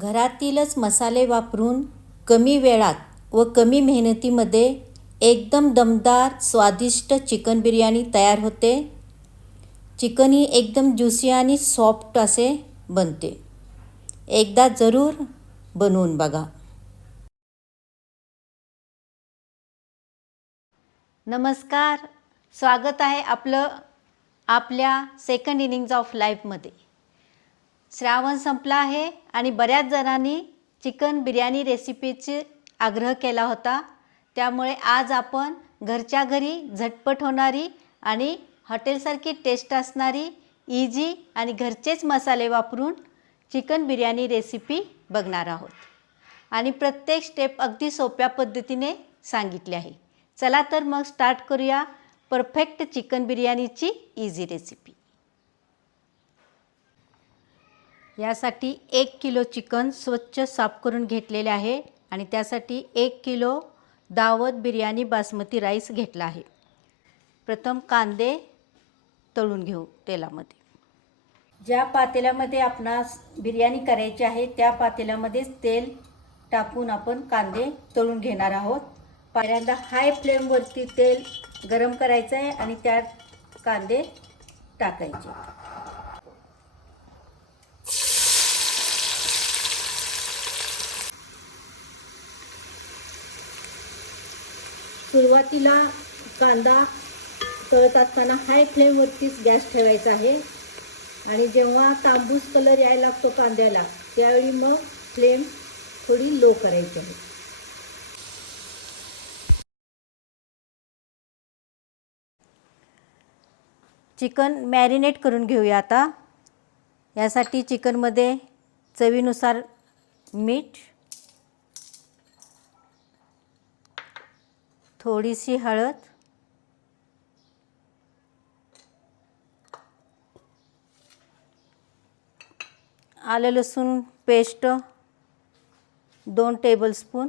घरातीलच मसाले वापरून कमी वेळात व कमी मेहनतीमध्ये एकदम दमदार स्वादिष्ट चिकन बिर्याणी तयार होते. चिकनही एकदम ज्युसी आणि सॉफ्ट असे बनते. एकदा जरूर बनवून बघा. नमस्कार. स्वागत आहे आपलं आपल्या सेकंड इनिंग्ज ऑफ लाईफमध्ये श्रावण संपला आहे आणि बऱ्याच जणांनी चिकन बिर्याणी रेसिपीचे आग्रह केला होता. त्यामुळे आज आपण घरच्या घरी झटपट होणारी आणि हॉटेलसारखी टेस्ट असणारी इजी आणि घरचेच मसाले वापरून चिकन बिर्याणी रेसिपी बघणार आहोत. आणि प्रत्येक स्टेप अगदी सोप्या पद्धतीने सांगितली आहे. चला तर मग स्टार्ट करूया. परफेक्ट चिकन बिर्याणीची इझी रेसिपी यासाठी एक किलो चिकन स्वच्छ साफ करून घेतलेले आहे आणि त्यासाठी एक किलो दावत बिर्याणी बासमती राईस घेतला आहे. प्रथम कांदे तळून घेऊ तेलामध्ये. ज्या पातेल्यामध्ये आपणास बिर्याणी करायची आहे त्या पातेल्यामध्येच तेल टाकून आपण कांदे तळून घेणार आहोत. पहिल्यांदा हाय फ्लेमवरती तेल गरम करायचं आहे आणि त्यात कांदे टाकायचे. सुरुवातीला कांदा तळत असताना हाय फ्लेमवरतीच गॅस ठेवायचा आहे. आणि जेव्हा तांबूस कलर यायला लागतो कांद्याला त्यावेळी मग फ्लेम थोडी लो करायची आहे. चिकन मॅरिनेट करून घेऊया आता. यासाठी चिकनमध्ये चवीनुसार मीठ थोडीशी हळद. आलं लसूण पेस्ट. दोन टेबलस्पून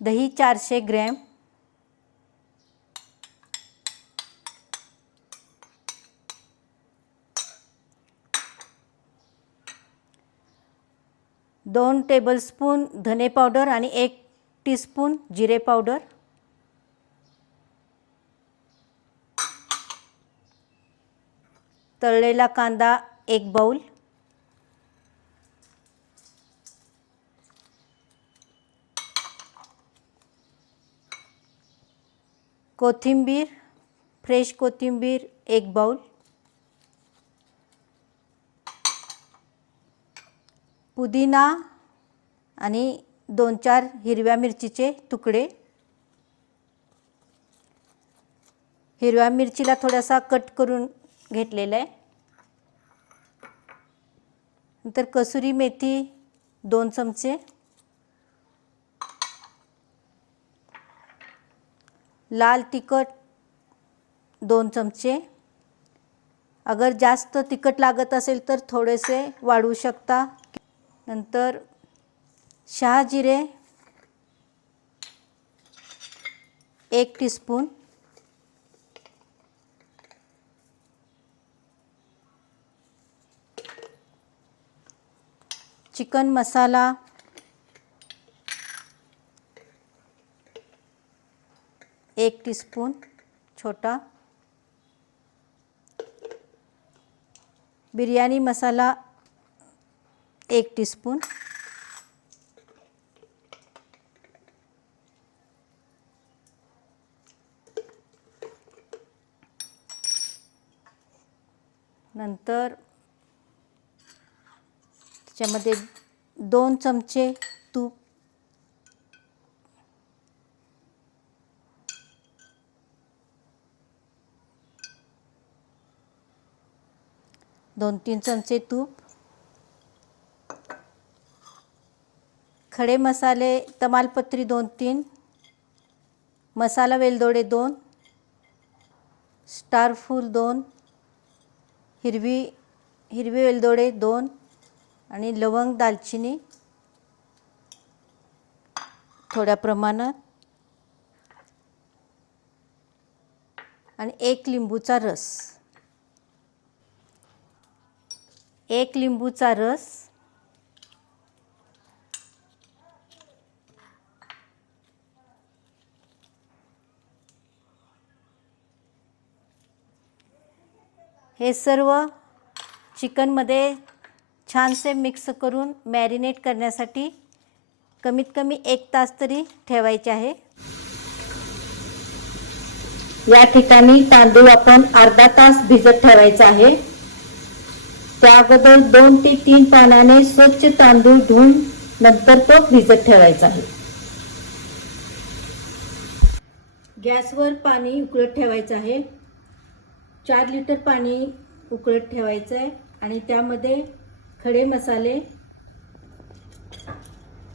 दही चारशे ग्रॅम. दोन टेबलस्पून धने पावडर आणि एक टीस्पून जिरे पावडर तळलेला कांदा एक बाऊल कोथिंबीर फ्रेश कोथिंबीर एक बाऊल पुदिना आणि दोन चार हिरव्या मिरचीचे तुकडे. हिरव्या मिरचीला थोडासा कट करून घेतलेला आहे. नंतर कसुरी मेथी दोन चमचे. लाल तिखट दोन चमचे. अगर जास्त तिखट लागत असेल तर थोडेसे वाढवू शकता. नंतर शहाजिरे एक टीस्पून. चिकन मसाला एक टीस्पून छोटा. बिर्याणी मसाला एक टीस्पून नंतर त्याच्यामध्ये दोन चमचे तूप. दोन तीन चमचे तूप. खडे मसाले तमालपत्री दोन तीन. मसाला वेलदोडे दोन. स्टारफूल दोन. हिरवी हिरवी वेलदोडे दोन. आणि लवंग दालचिनी. थोड्या प्रमाणात. आणि एक लिंबूचा रस. एक लिंबूचा रस. हे सर्व चिकनमध्ये छानसे मिक्स करून मॅरिनेट करण्यासाठी कमीत कमी एक तास तरी ठेवायचे आहे. या ठिकाणी तांदूळ आपण अर्धा तास भिजत ठेवायचा आहे. त्या अगोदर दोन ते तीन पानाने स्वच्छ तांदूळ धुवून नंतर तो भिजत ठेवायचा आहे. गॅसवर पाणी उकळत ठेवायचं आहे. चार लिटर पाणी उकळत ठेवायचं आहे आणि त्यामध्ये खडे मसाले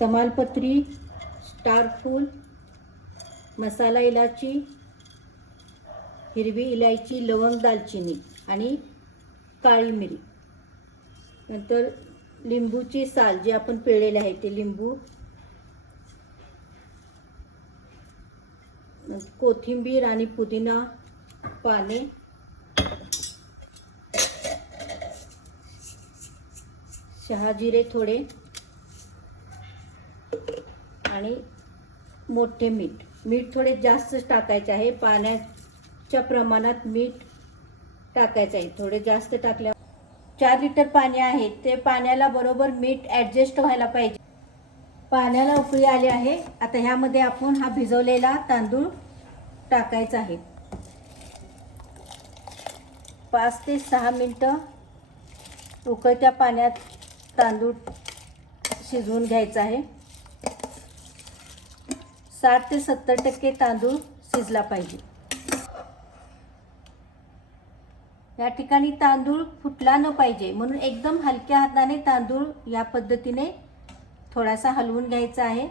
तमालपत्री स्टारफूल मसाला इलायची हिरवी इलायची लवंग दालचिनी आणि काळी मिरी. नंतर लिंबूची साल जे आपण पिळलेले आहे ते लिंबू. कोथिंबीर आणि पुदिना पाने. शहाजिरे थोडे आणि मोठे मीठ. मीठ थोडे जास्त टाकायचे आहे. पाण्याच्या प्रमाणात मीठ टाकायचं आहे. थोडे जास्त टाकल्या चार लिटर पाणी आहे. ते पाण्याला बरोबर मीठ ॲडजस्ट व्हायला पाहिजे. पाण्याला उकळी आली आहे. आता ह्यामध्ये आपण हा भिजवलेला तांदूळ टाकायचा आहे. पाच ते सहा मिनटं उकळत्या पाण्यात तांदूळ शिजवून घ्यायचा आहे. साठ ते सत्तर टक्के तांदूळ शिजला पाहिजे. या ठिकाणी तांदूळ फुटला न पाहिजे म्हणून एकदम हलक्या हाताने तांदूळ या पद्धतीने थोडासा हलवून घ्यायचा आहे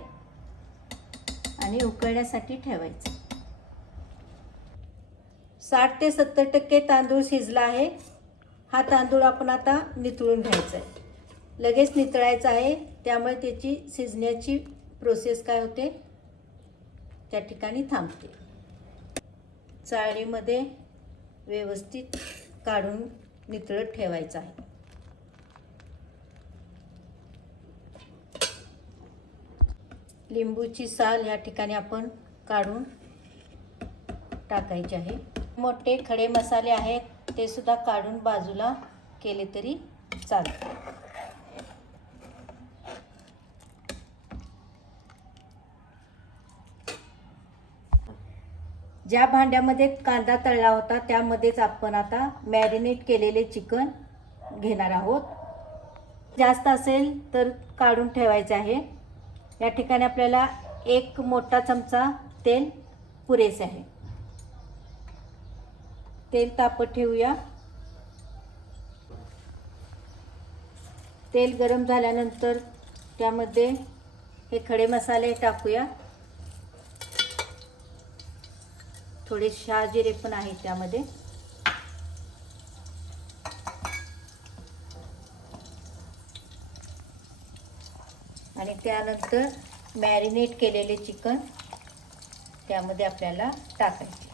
आणि उकळण्यासाठी ठेवायचं. साठ ते सत्तर टक्के तांदूळ शिजला आहे. हा तांदूळ आपण आता नितळून घ्यायचा आहे. लगेच नितळायचं आहे. त्यामुळे त्याची शिजण्याची प्रोसेस काय होते? त्या ठिकाणी थांबते. चाळणीमध्ये व्यवस्थित काढून नितळत ठेवायचं आहे. लिंबूची साल या ठिकाणी आपण काढून टाकायचे आहे. मोठे खडे मसाले आहेत ते सुद्धा काढून बाजूला केले तरी चालते. ज्या भांड्यामध्ये कांदा तळला होता त्यामध्येच आपण आता मॅरिनेट केलेले चिकन घेणार आहोत. जास्त असेल तर काढून ठेवायचे आहे. या ठिकाणी आपल्याला एक मोठा चमचा तेल पुरेसे आहे. तेल तापत ठेवूया. तेल गरम झाल्यानंतर त्यामध्ये हे खडे मसाले टाकूया. थोडे शहाजिरे पण आहेत त्यामध्ये. आणि त्यानंतर मॅरिनेट केलेले चिकन त्यामध्ये आपल्याला टाकायचे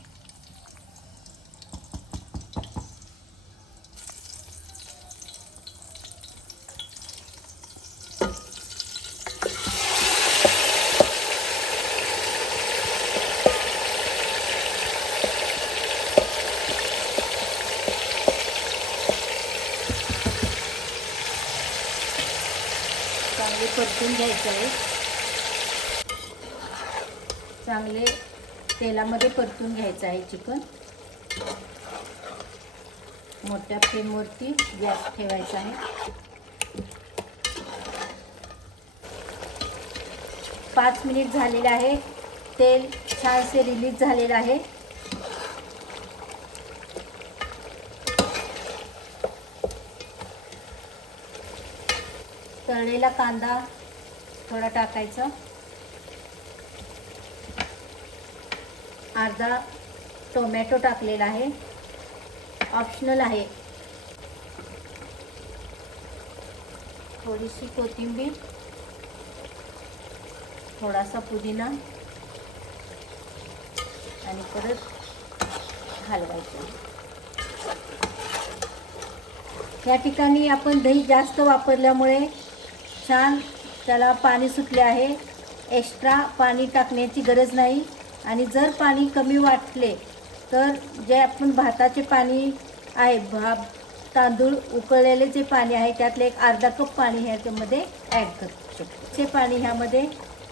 चांगले परतून घ्यायचे आहे चांगले तेलामध्ये परतून घ्यायचं आहे चिकन. मोठ्या फ्लेमवरती गॅस ठेवायचा आहे. पाच मिनिट झालेले आहे. तेल छानसे रिलीज झालेलं आहे. तळलेला कांदा थोडा टाकायचा. अर्धा टोमॅटो टाकलेला आहे. ऑप्शनल आहे. थोडीशी कोथिंबीर थोडासा पुदिना आणि परत हलवायचं. या ठिकाणी आपण दही जास्त वापरल्यामुळे छान त्याला पाणी सुटले आहे. एक्स्ट्रा पाणी टाकण्याची गरज नाही. आणि जर पाणी कमी वाटले तर जे आपण भाताचे पाणी आहे भा तांदूळ उकळलेले जे पाणी आहे त्यातले एक अर्धा कप पाणी ह्याच्यामध्ये ॲड करू शकतो. ते पाणी ह्यामध्ये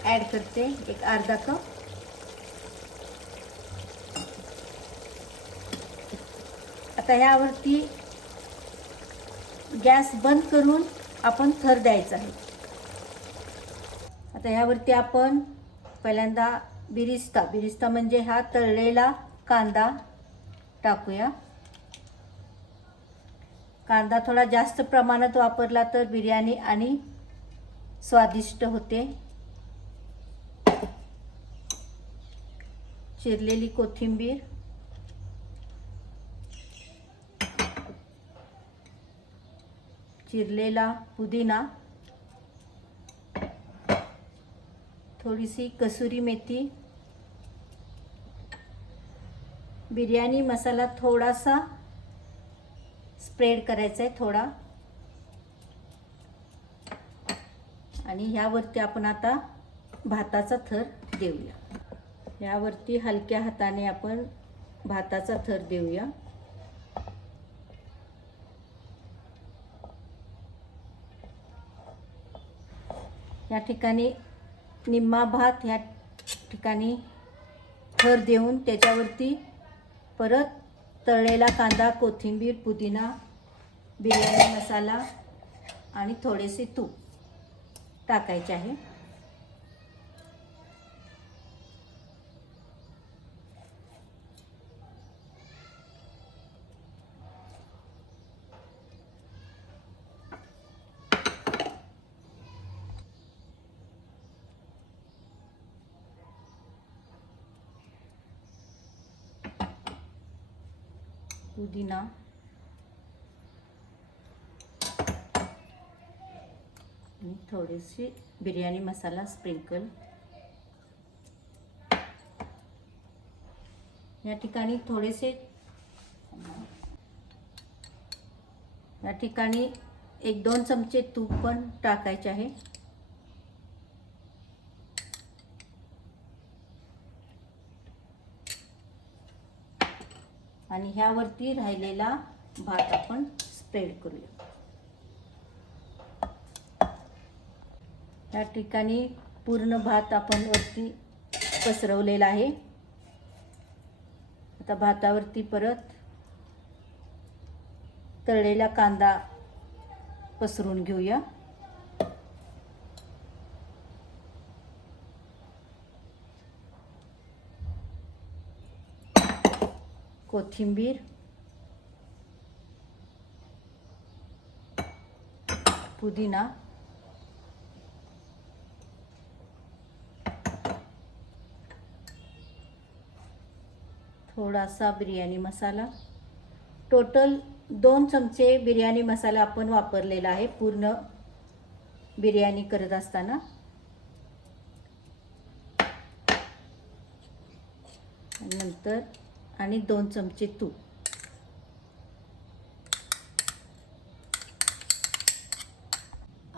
ॲड करते एक अर्धा कप. आता ह्यावरती गॅस बंद करून आपण थर द्यायचा आहे. आता ह्यावरती आपण पहिल्यांदा बिरिस्ता. बिरिस्ता म्हणजे हा तळलेला कांदा टाकूया. कांदा थोडा जास्त प्रमाणात वापरला तर बिर्याणी आणि स्वादिष्ट होते. चिरलेली कोथिंबीर. चिरलेला पुदिना. थोडीशी कसुरी मेथी बिर्याणी मसाला थोडासा स्प्रेड करायचा आहे थोडा. आणि ह्यावरती आपण आता भाताचा थर देऊया. यावरती हलक्या हाताने आपण भाताचा थर देऊया. या ठिकाणी निम्मा भात ह्या ठिकाणी थर देऊन त्याच्यावरती परत तळलेला कांदा कोथिंबीर पुदिना बिर्याणी मसाला आणि थोडेसे तूप टाकायचे आहे. पुदिना. आणि थोडीशी बिर्याणी मसाला स्प्रिंकल. या ठिकाणी थोडेसे या ठिकाणी एक दोन चमचे तूप पण टाकायचे आहे. आणि ह्यावरती राहिलेला भात आपण स्प्रेड करूया. या ठिकाणी पूर्ण भात आपण वरती पसरवलेला आहे. आता भातावरती परत तळलेला कांदा पसरून घेऊया. कोथिंबीर. पुदिना. थोडासा बिर्याणी मसाला. टोटल दोन चमचे बिर्याणी मसाला आपण वापरलेला आहे पूर्ण बिर्याणी करत असताना. नंतर आणि दोन चमचे तूप.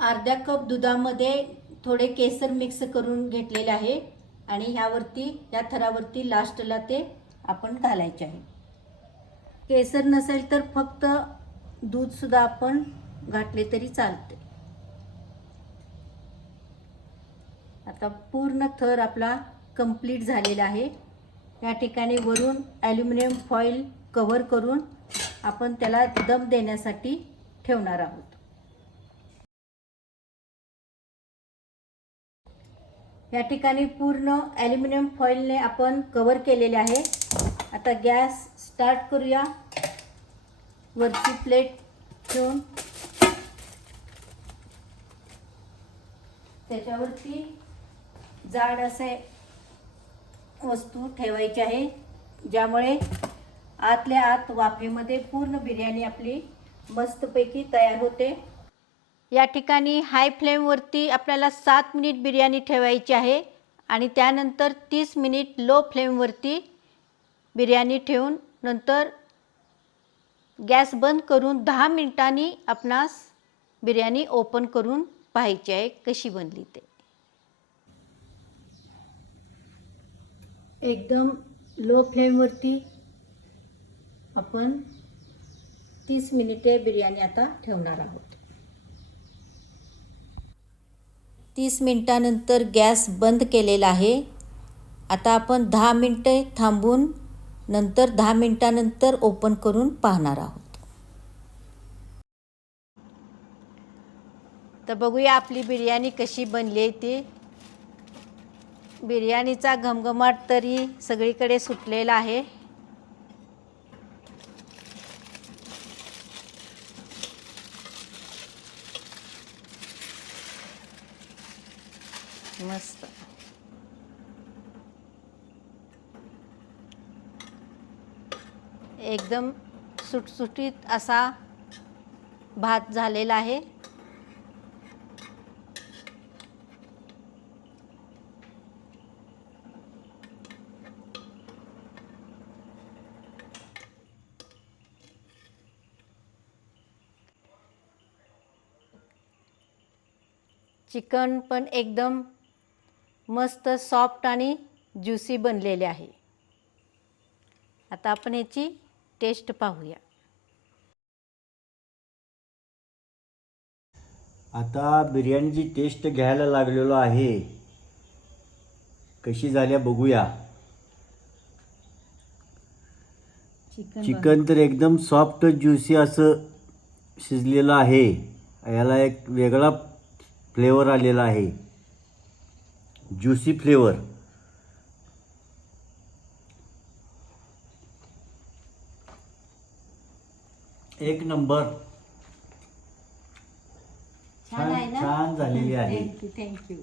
अर्ध्या कप दुधामध्ये थोडे केसर मिक्स करून घेतलेले आहे आणि ह्यावरती या थरावरती लास्टला ते आपण घालायचे आहे. केसर नसेल तर फक्त दूधसुद्धा आपण घातले तरी चालते. आता पूर्ण थर आपला कंप्लीट झालेला आहे. या ठिकाणी वरून ॲल्युमिनियम फॉईल कवर करून आपण त्याला दम देण्यासाठी ठेवणार आहोत. या ठिकाणी पूर्ण ॲल्युमिनियम फॉईलने आपण कवर केलेले आहे. आता गॅस स्टार्ट करूया. वरची प्लेट ठेवून. त्याच्यावरती जाड असे वस्तू ठेवायची आहे ज्यामुळे आतल्या आत वाफेमध्ये पूर्ण बिर्याणी आपली मस्तपैकी तयार होते. या ठिकाणी हाय फ्लेमवरती आपल्याला सात मिनिट बिर्याणी ठेवायची आहे आणि त्यानंतर तीस मिनिट लो फ्लेमवरती बिर्याणी ठेवून नंतर गॅस बंद करून दहा मिनिटांनी आपणास बिर्याणी ओपन करून पाहायची आहे कशी बनली ते. एकदम लो फ्लेमवरती आपण तीस मिनिटे बिर्याणी आता ठेवणार आहोत. तीस मिनटानंतर गॅस बंद केलेला आहे. आता आपण दहा मिनटे थांबून नंतर दहा मिनटानंतर ओपन करून पाहणार आहोत. तर बघूया आपली बिर्याणी कशी बनली आहे ती. बिर्याणीचा घमघमाट तरी सगळीकडे सुटलेला आहे. मस्त. एकदम सुटसुटीत असा भात झालेला आहे. चिकन पण एकदम मस्त सॉफ्ट आणि ज्युसी बनलेले आहे. आता आपण याची टेस्ट पाहूया. आता बिर्याणीची टेस्ट घ्यायला लागलेलो आहे. कशी झाल्या बघूया. चिकन चिकन तर एकदम सॉफ्ट ज्युसी असं शिजलेलं आहे. याला एक वेगळा फ्लेवर आलेला आहे. Juicy flavour. एक नंबर. छान आहे ना? छान झालेली आहे. थँक्यू थँक्यू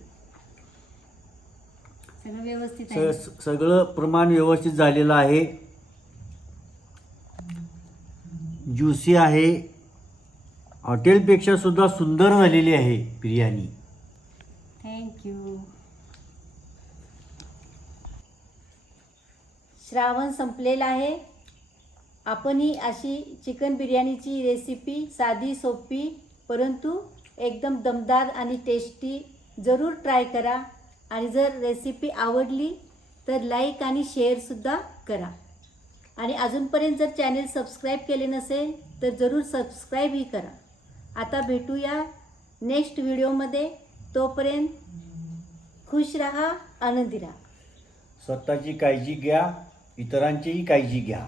सगळं व्यवस्थित स- आहे. स- सगळं प्रमाण व्यवस्थित झालेलं आहे. ज्युसी आहे. हॉटेलपेक्षा सुद्धा सुंदर झालेली आहे बिर्याणी. थँक्यू श्रावण संपलेला आहे. आपणही अशी चिकन बिर्याणीची रेसिपी साधी सोपी परंतु एकदम दमदार आणि टेस्टी जरूर ट्राय करा. आणि जर रेसिपी आवडली तर लाईक आणि शेअरसुद्धा करा. आणि अजूनपर्यंत जर चॅनेल सबस्क्राईब केले नसेल तर जरूर सबस्क्राईबही करा. आता भेटूया नेक्स्ट व्हिडिओमध्ये तोपर्यंत खुश राहा आनंदी राहा. स्वतःची काळजी घ्या इतरांचीही काळजी घ्या.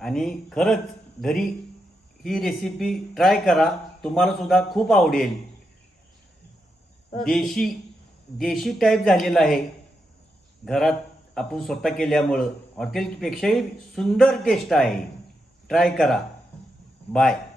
आणि खरंच घरी ही रेसिपी ट्राय करा. तुम्हाला सुद्धा खूप आवडेल. देशी देशी टाईप झालेलं आहे. घरात आपण स्वतः केल्यामुळं हॉटेलपेक्षाही सुंदर टेस्ट आहे. ट्राय करा. बाय